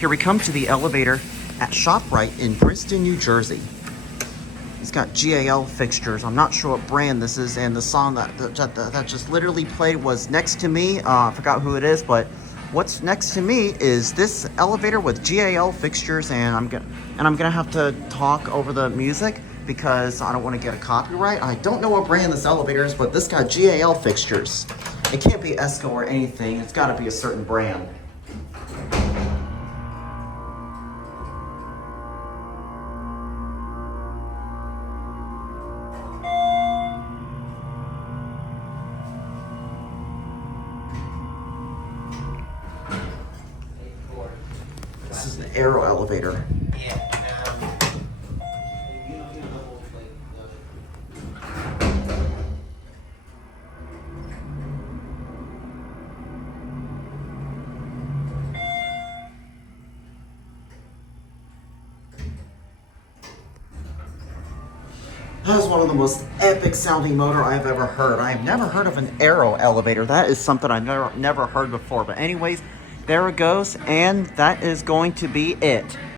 Here we come to the elevator at ShopRite in Princeton, New Jersey. It's got GAL fixtures. I'm not sure what brand this is, and the song that just literally played was Next to Me. I forgot who it is, but what's next to me is this elevator with GAL fixtures, and I'm gonna have to talk over the music because I don't want to get a copyright. I don't know what brand this elevator is, but this got GAL fixtures. It can't be Esco or anything. It's got to be a certain brand. This is an Aero elevator. That is one of the most epic sounding motor I've ever heard. I have never heard of an Aero elevator. That is something I've never heard before. But anyways, there it goes, and that is going to be it.